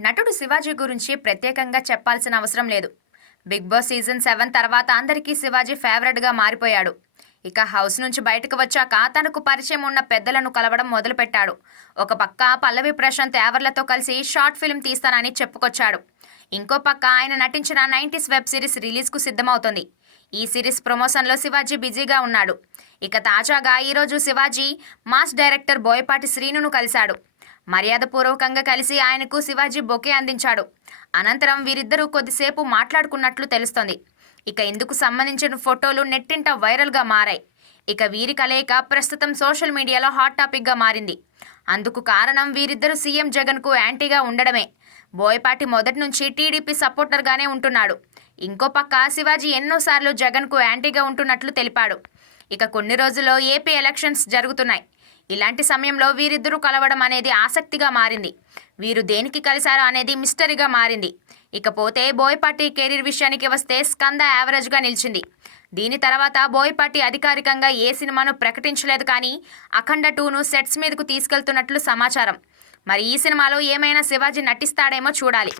నటుడు శివాజీ గురించి ప్రత్యేకంగా చెప్పాల్సిన అవసరం లేదు. 'బిగ్ బాస్' సీజన్ 7 తర్వాత అందరికీ శివాజీ ఫేవరెట్‌గా మారిపోయాడు. ఇక హౌస్ నుంచి బయటకు వచ్చాక తనకు పరిచయం ఉన్న పెద్దలను కలవడం మొదలుపెట్టాడు. ఒక పక్క పల్లవి ప్రశాంత్ యావర్లతో కలిసి షార్ట్ ఫిల్మ్ తీస్తానని చెప్పుకొచ్చాడు. ఇంకో పక్క ఆయన నటించిన 90s వెబ్ సిరీస్ రిలీజ్‌కు సిద్ధమవుతోంది. ఈ సిరీస్ ప్రమోషన్‌లో శివాజీ బిజీగా ఉన్నాడు. ఇక తాజాగా ఈరోజు శివాజీ మాస్ డైరెక్టర్ బోయపాటి శ్రీనును కలిశాడు. మర్యాదపూర్వకంగా కలిసి ఆయనకు శివాజీ బొకే అందించాడు. అనంతరం వీరిద్దరూ కొద్దిసేపు మాట్లాడుకున్నట్లు తెలుస్తోంది. ఇక ఇందుకు సంబంధించిన ఫోటోలు నెట్టింట వైరల్గా మారాయి. ఇక వీరి కలయిక ప్రస్తుతం సోషల్ మీడియాలో హాట్ టాపిక్గా మారింది. అందుకు కారణం వీరిద్దరూ సీఎం జగన్కు యాంటీగా ఉండడమే. బోయపాటి మొదటి నుంచి టీడీపీ సపోర్టర్గానే ఉంటున్నాడు. ఇంకో పక్క శివాజీ ఎన్నోసార్లు జగన్కు యాంటీగా ఉంటున్నట్లు తెలిపాడు. ఇక కొన్ని రోజుల్లో ఏపీ ఎలక్షన్స్ జరుగుతున్నాయి. ఇలాంటి సమయంలో వీరిద్దరూ కలవడం అనేది ఆసక్తిగా మారింది. వీరు దేనికి కలిశారో అనేది మిస్టరీగా మారింది. ఇకపోతే బోయపాటి కెరీర్ విషయానికి వస్తే స్కంద యావరేజ్గా నిలిచింది. దీని తర్వాత బోయపాటి అధికారికంగా ఏ సినిమాను ప్రకటించలేదు, కానీ అఖండ 2ను సెట్స్ మీదకు తీసుకెళ్తున్నట్లు సమాచారం. మరి ఈ సినిమాలో ఏమైనా శివాజీ నటిస్తాడేమో చూడాలి.